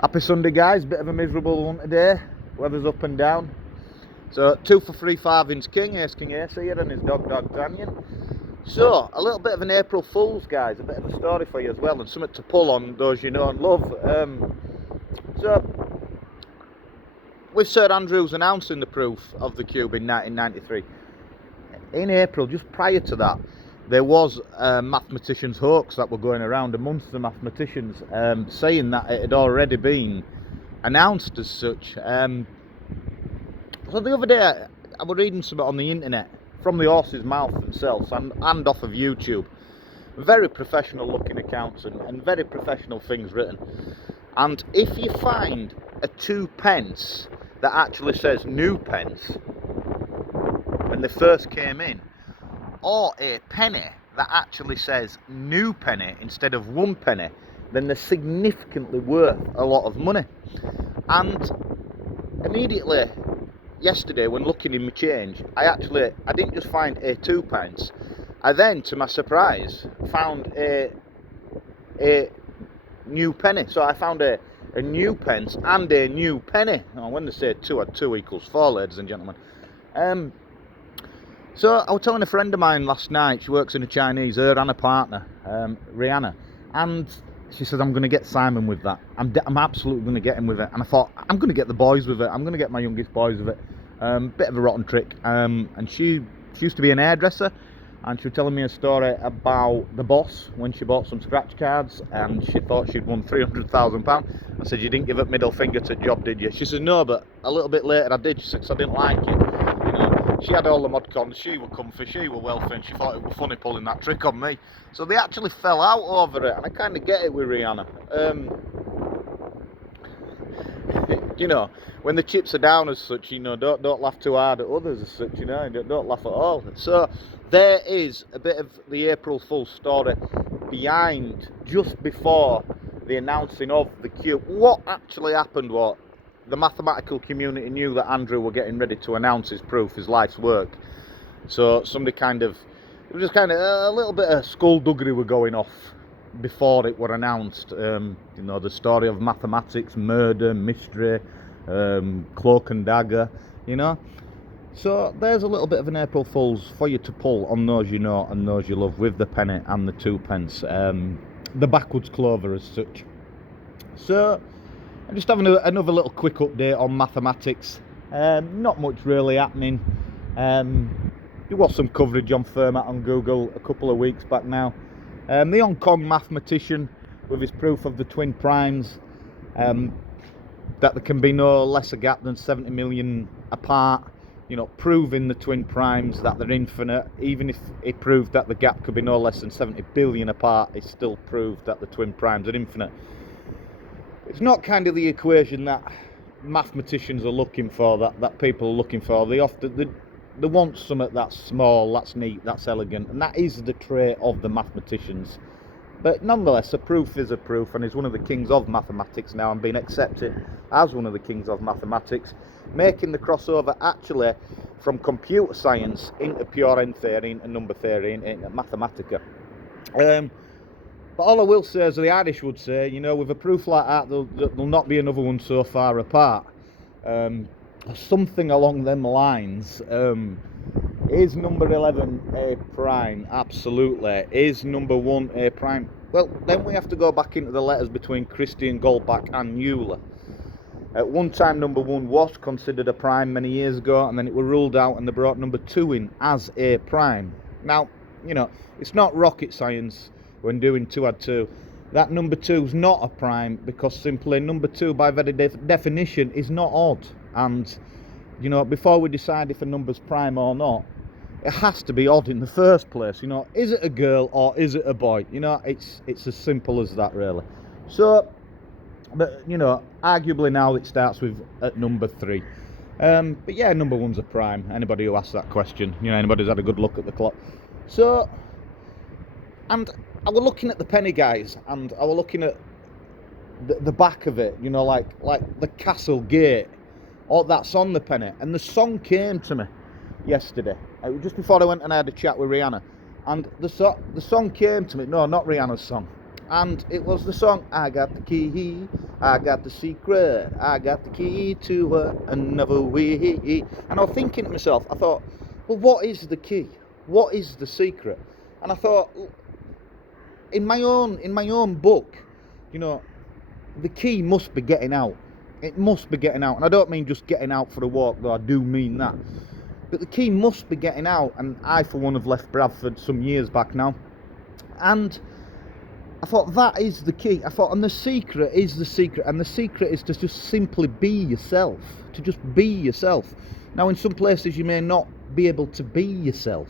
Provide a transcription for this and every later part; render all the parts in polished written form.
Happy Sunday, guys. Bit of a miserable one today. Weather's up and down. So 2 for 3 farthings King, Ace King Ace here, and his dog D'Artagnan. So a little bit of an April Fool's, guys. A bit of a story for you as well, and something to pull on those you know and love. So with Sir Andrews announcing the proof of the cube in 1993, in April, just prior to that, there was a mathematician's hoax that were going around amongst the mathematicians, saying that it had already been announced as such. So the other day I was reading something on the internet from the horse's mouth themselves and off of YouTube. Very professional looking accounts and very professional things written. And if you find a 2 pence that actually says new pence when they first came in, or a penny that actually says new penny instead of 1 penny, then they're significantly worth a lot of money. And immediately yesterday, when looking in my change, I didn't just find a 2 pence. I then, to my surprise, found a new penny. So I found a new pence and a new penny. Oh, when they say 2 and 2 equals 4, ladies and gentlemen. So I was telling a friend of mine last night, she works in a Chinese, her and a partner, Rihanna, and she says, I'm going to get Simon with that. I'm absolutely going to get him with it. And I thought, I'm going to get the boys with it. I'm going to get my youngest boys with it. Bit of a rotten trick. And she used to be an hairdresser, and she was telling me a story about the boss when she bought some scratch cards and she thought she'd won £300,000. I said, you didn't give up middle finger to job, did you? She said, no, but a little bit later I did. She said, 'cause I didn't like it. She had all the mod cons, she were comfy, she were wealthy, and she thought it was funny pulling that trick on me. So they actually fell out over it, and I kind of get it with Rihanna. When the chips are down as such, don't laugh too hard at others as such, don't laugh at all. So there is a bit of the April Fool's story behind, just before the announcing of the cube. What actually happened was, the mathematical community knew that Andrew were getting ready to announce his proof, his life's work. So somebody it was just kind of a little bit of skullduggery were going off before it were announced. The story of mathematics, murder, mystery, cloak and dagger, So there's a little bit of an April Fool's for you to pull on those you know and those you love, with the penny and the 2 pence. The backwards clover as such. So I'm just having another little quick update on mathematics. Not much really happening. There was some coverage on Fermat on Google a couple of weeks back now. The Hong Kong mathematician with his proof of the twin primes, that there can be no lesser gap than 70 million apart, proving the twin primes that they're infinite. Even if it proved that the gap could be no less than 70 billion apart, it still proved that the twin primes are infinite. It's not kind of the equation that mathematicians are looking for, that people are looking for. They want something that's small, that's neat, that's elegant, and that is the trait of the mathematicians. But nonetheless, a proof is a proof, and is one of the kings of mathematics now, and being accepted as one of the kings of mathematics, making the crossover actually from computer science into pure end theory, into number theory, into Mathematica. But all I will say, as the Irish would say, with a proof like that, there'll not be another one so far apart. Something along them lines. Is number 11 a prime? Absolutely. Is number 1 a prime? Well, then we have to go back into the letters between Christian Goldbach and Euler. At one time, number 1 was considered a prime many years ago, and then it was ruled out, and they brought number 2 in as a prime. Now, it's not rocket science when doing 2 add 2. That number 2 is not a prime, because simply number 2 by very definition is not odd. And before we decide if a number's prime or not, it has to be odd in the first place. Is it a girl or is it a boy? It's as simple as that, really. So, but arguably now it starts with at number 3. But yeah, number 1's a prime. Anybody who asks that question, anybody who's had a good look at the clock. So, and I was looking at the penny, guys, and I was looking at the back of it, like the castle gate, all that's on the penny. And the song came to me yesterday, just before I went and I had a chat with Rihanna. And the song came to me, no, not Rihanna's song. And it was the song, I got the key I got the secret, I got the key to another way. And I was thinking to myself, I thought, well, what is the key? What is the secret? And I thought, in my own book, you know, the key must be getting out. It must be getting out. And I don't mean just getting out for a walk, though I do mean that. But the key must be getting out. And I, for one, have left Bradford some years back now. And I thought, that is the key. I thought, and the secret is the secret. And the secret is to just simply be yourself. To just be yourself. Now, in some places, you may not be able to be yourself.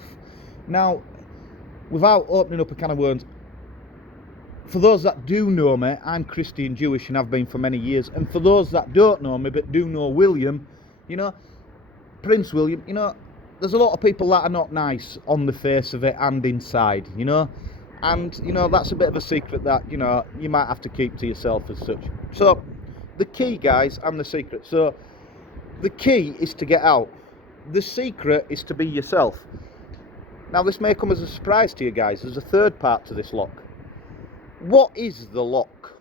Now, without opening up a can of worms, for those that do know me, I'm Christian Jewish and have been for many years. And for those that don't know me but do know William, you know, Prince William, you know, there's a lot of people that are not nice on the face of it and inside, you know. And, you know, that's a bit of a secret that, you know, you might have to keep to yourself as such. So, the key, guys, and the secret. So, the key is to get out. The secret is to be yourself. Now, this may come as a surprise to you guys. There's a third part to this lock. What is the lock?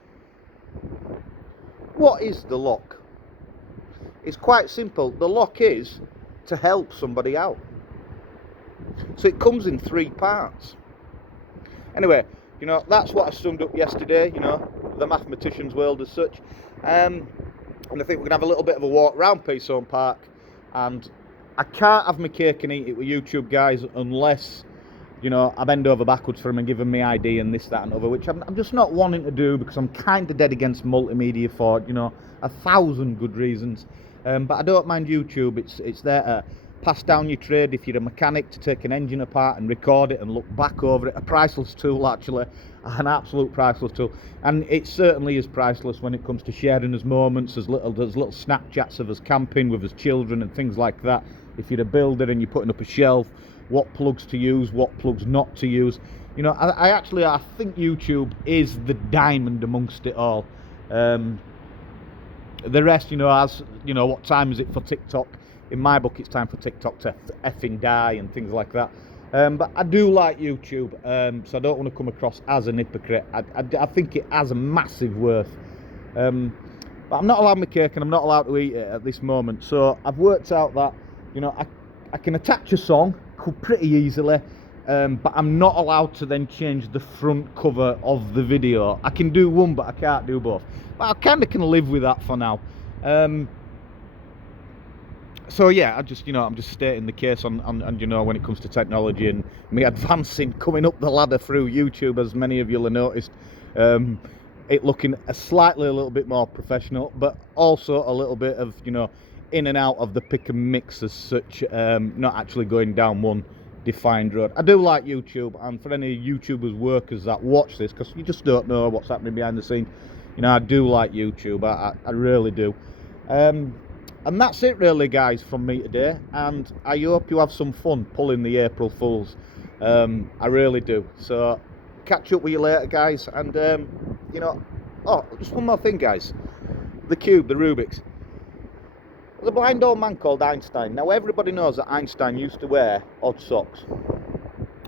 What is the lock? It's quite simple. The lock is to help somebody out. So it comes in 3 parts. Anyway, you know, that's what I summed up yesterday, you know, the mathematician's world as such. And I think we're going to have a little bit of a walk around Peaceown Park. And I can't have my cake and eat it with YouTube, guys, unless, you know, I bend over backwards for them and give them my ID and this, that and other, which I'm just not wanting to do because I'm kind of dead against multimedia for, you know, 1,000 good reasons. But I don't mind YouTube. It's there to pass down your trade if you're a mechanic, to take an engine apart and record it and look back over it. A priceless tool, actually, an absolute priceless tool. And it certainly is priceless when it comes to sharing us moments, as little Snapchats of us camping with us children and things like that. If you're a builder and you're putting up a shelf, what plugs to use, what plugs not to use. You know, I think YouTube is the diamond amongst it all. The rest, you know, as you know, what time is it for TikTok? In my book, it's time for TikTok to effing die and things like that. But I do like YouTube, so I don't want to come across as an hypocrite. I think it has a massive worth. But I'm not allowed my cake and I'm not allowed to eat it at this moment. So I've worked out that, you know, I can attach a song pretty easily, but I'm not allowed to then change the front cover of the video. I can do one, but I can't do both. But I kind of can live with that for now. So yeah, I'm just stating the case on you know, when it comes to technology and me advancing, coming up the ladder through YouTube, as many of you'll have noticed. It looking a little bit more professional, but also a little bit of, you know, in and out of the pick and mix as such, not actually going down one defined road. I do like YouTube, and for any YouTubers, workers that watch this, because you just don't know what's happening behind the scenes, you know, I do like YouTube, I really do. And that's it really, guys, from me today, and I hope you have some fun pulling the April Fools. I really do. So catch up with you later, guys, and you know, oh, just one more thing, guys. The cube, the Rubik's. There's a blind old man called Einstein. Now, everybody knows that Einstein used to wear odd socks.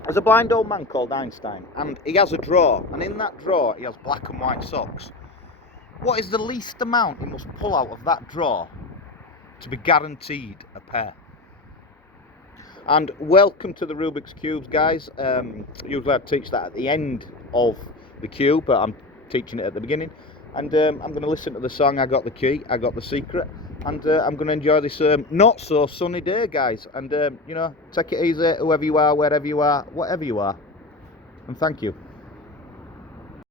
There's a blind old man called Einstein, and he has a drawer, and in that drawer he has black and white socks. What is the least amount he must pull out of that drawer to be guaranteed a pair? And welcome to the Rubik's Cubes, guys. Usually I teach that at the end of the cube, but I'm teaching it at the beginning. And I'm going to listen to the song I Got the Key, I Got the Secret. And I'm going to enjoy this not so sunny day, guys. And, you know, take it easy, whoever you are, wherever you are, whatever you are. And thank you.